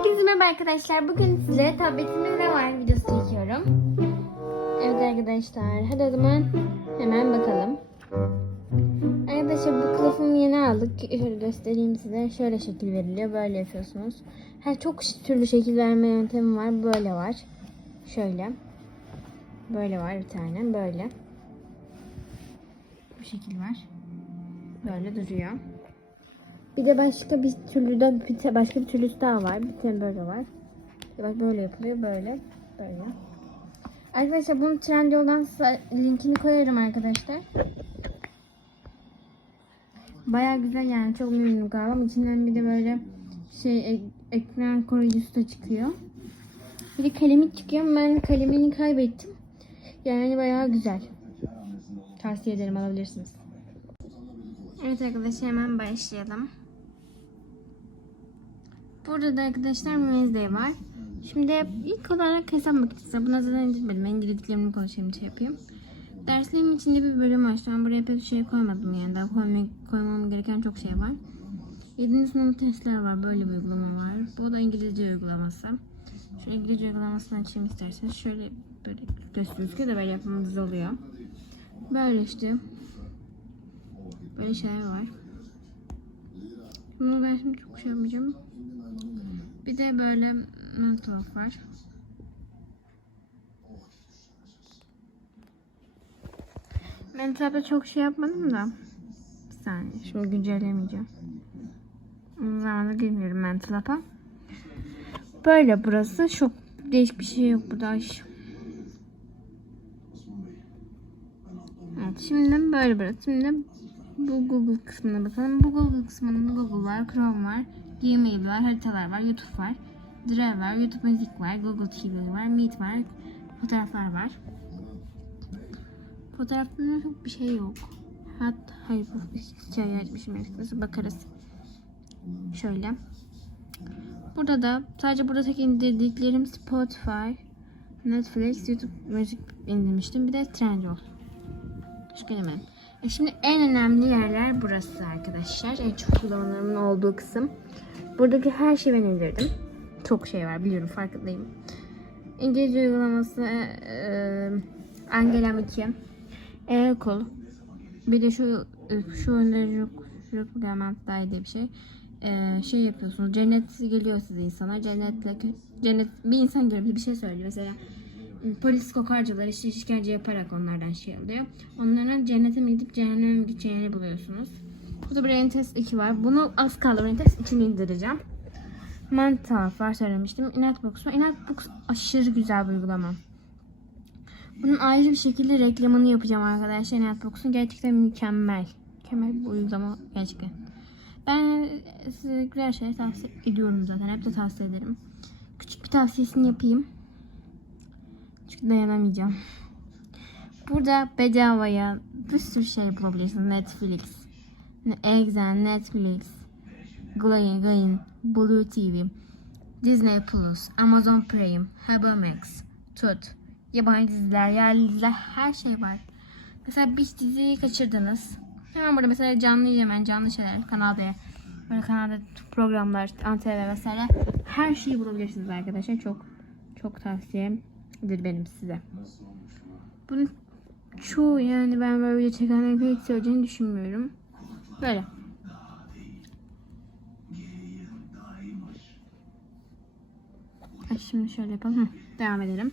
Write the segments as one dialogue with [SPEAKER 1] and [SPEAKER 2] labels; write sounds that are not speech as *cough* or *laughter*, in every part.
[SPEAKER 1] Herkese merhaba arkadaşlar. Bugün size tabletimde ne var videosu çekiyorum. Evet arkadaşlar. Hadi o zaman hemen bakalım. Arkadaşlar bu kılıfımı yeni aldık. Şöyle göstereyim size. Şöyle şekil veriliyor. Böyle yapıyorsunuz. Her çok türlü şekil verme yöntemi var. Böyle var. Şöyle. Böyle var bir tane. Böyle. Bu şekil var. Böyle duruyor. Bir de başka bir türlü de bir başka bir türlüsü daha var. Bir tane böyle var. Bak böyle yapılıyor. Böyle. Böyle. Arkadaşlar bunun Trendyol'dan size linkini koyarım arkadaşlar. Baya güzel yani çok memnunum galiba. İçinden bir de böyle şey ek- ekran koruyucusu da çıkıyor. Bir de kalemi çıkıyor. Ben kalemini kaybettim. Yani bayağı güzel. Tavsiye ederim alabilirsiniz. Evet arkadaşlar hemen başlayalım. Burada da arkadaşlar Wednesday var. Şimdi ilk olarak hesap makinesi. Buna zaten indirmedim. Ben indirdiklerimi konuşayım şey yapayım. Derslerim içinde bir bölüm var. Şu an buraya pek şey koymadım yani. Daha koymam, koymam gereken çok şey var. 7. sınıf testler var. Böyle bir uygulama var. Bu da İngilizce uygulaması. Şu İngilizce uygulamasını açayım isterseniz. Şöyle böyle gösteriyor da böyle yapmamız oluyor. Böyle işte. Böyle şeyler var. Bunu ben şimdi çok şey yapmayacağım. Bir de böyle mental var. Mental'da çok şey yapmadım da. Bir saniye. Şimdi güncellemeyeceğim. Uzun zamandır girmiyorum Mental'a. Böyle burası. Çok değişik bir şey yok burada. Evet, şimdi böyle burası. Şimdi bu Google kısmına bakalım. Bu Google kısmında Google var, Chrome var, Gmail var, haritalar var, YouTube var, Drive var, YouTube Müzik var, Google TV var, Meet var, fotoğraflar var. Fotoğraflarında çok bir şey yok. Hat, hayır hikaye açmışım açıkçası bakarız. Şöyle. Burada da sadece burada tek indirdiklerim Spotify, Netflix, YouTube müzik indirmiştim. Bir de Trendyol. Başka demedim. E şimdi en önemli yerler burası arkadaşlar. En çok kullananların olduğu kısım. Buradaki her şeyi ben indirdim. Çok şey var biliyorum farkındayım. İngilizce uygulaması e, e, Angela 2 E-okul bir de şu e, şu öneri Reglement diye bir şey. E, şey yapıyorsunuz. Cennet geliyor size insana. Cennetle cennet bir insan görüyor bir şey söylüyor. Mesela polis kokarcalar işte işkence yaparak onlardan şey alıyor. Onlara cennete mi gidip cehenneme mi gideceğini buluyorsunuz. Burada Brain Test 2 var. Bunu az kaldı Brain Test 2'ni indireceğim. Mantal var söylemiştim. Inatbox var. Inatbox aşırı güzel bir uygulama. Bunun ayrı bir şekilde reklamını yapacağım arkadaşlar. Inatbox'un gerçekten mükemmel. Mükemmel bir uygulama gerçekten. Ben size güzel şey tavsiye ediyorum zaten. Hep de tavsiye ederim. Küçük bir tavsiyesini yapayım. Çünkü dayanamayacağım. Burada bedavaya bir sürü şey bulabilirsiniz. Netflix, Exxen, Netflix, Gain, Gain, Blue TV, Disney Plus, Amazon Prime, Habermax, Tut, yabancı diziler, yerli diziler her şey var. Mesela bir diziyi kaçırdınız. Hemen burada mesela canlı hemen canlı şeyler, Kanal D, böyle kanalda programlar, ANTV vesaire her şeyi bulabilirsiniz arkadaşlar. Çok çok tavsiyemdir benim size. Bunun çoğu yani ben böyle video çekenlerin pek söyleyeceğini düşünmüyorum. Böyle. Ay, Şimdi şöyle yapalım. Hı, devam edelim.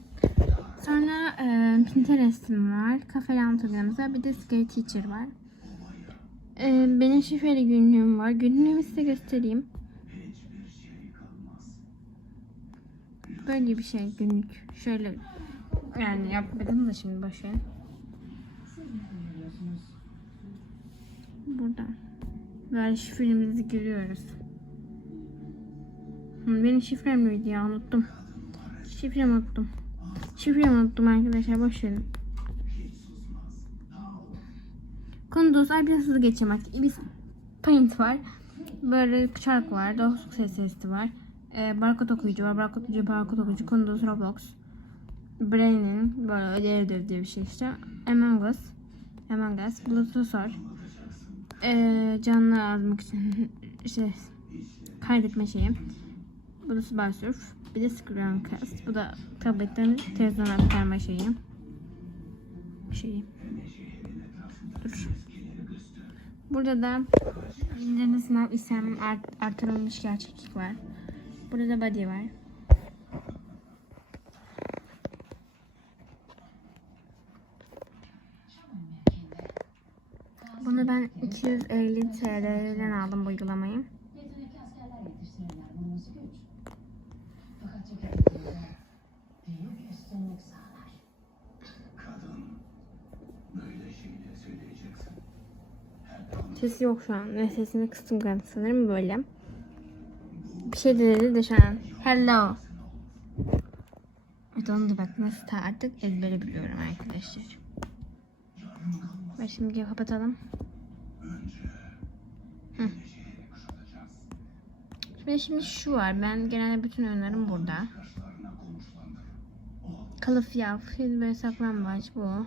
[SPEAKER 1] Sonra e, Pinterest'im var. Kafe Lantern'ımız var. Bir de Scary Teacher var. E, benim şifreli günlüğüm var. Günlüğümü size göstereyim. Böyle bir şey günlük. Şöyle yani yapmadım da şimdi boşverin. Buradan. Böyle şifremizi giriyoruz. Benim şifrem neydi ya unuttum. Şifremi unuttum. Şifremi unuttum arkadaşlar boşverin. Kunduz, hızlı geçeyim artık. Ibis Paint var. Böyle çark var. Dostluk sesli var. Ee, barkod okuyucu var. Barkod okuyucu, barkod okuyucu, Kunduz, Roblox. Brain'in böyle ödev ödev diye bir şey işte. Among Us. Among Us. Bluetooth var. Ee, canlı almak için *laughs* şey kaydetme şeyi. Bu da da Subsurf. Bir de Screencast. Bu da tabletten televizyona aktarma şeyi. Şeyi. Dur. Burada da üzerinde sınav isem art, artırılmış gerçeklik var. Burada da body var. Ben 250 TL'den aldım bu uygulamayı. Sesi yok şu an. Ve sesini kıstım galiba sanırım böyle. Bir şey dedi de şu an. Hello. Evet onu da bak nasıl artık ezbere biliyorum arkadaşlar. Ve şimdi kapatalım. Hı. Şimdi, şimdi şu var. Ben genelde bütün oyunlarım burada. Kılıf Yav, Fil ve Saklambaç bu.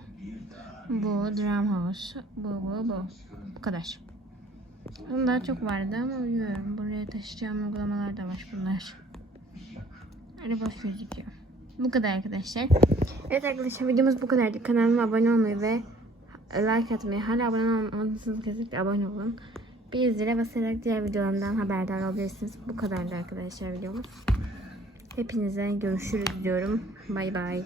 [SPEAKER 1] Bu Drum House. Bu, bu, bu. Bu kadar. Bunun daha çok vardı ama bilmiyorum. Buraya taşıyacağım uygulamalar da var bunlar. Öyle boş gözüküyor. Bu kadar arkadaşlar. Evet arkadaşlar videomuz bu kadardı. Kanalıma abone olmayı ve like atmayı, hala abone olmadıysanız kesinlikle abone olun. Bir zile basarak diğer videolarımdan haberdar olabilirsiniz. Bu kadardı arkadaşlar videomuz. Hepinize görüşürüz diyorum. Bay bay.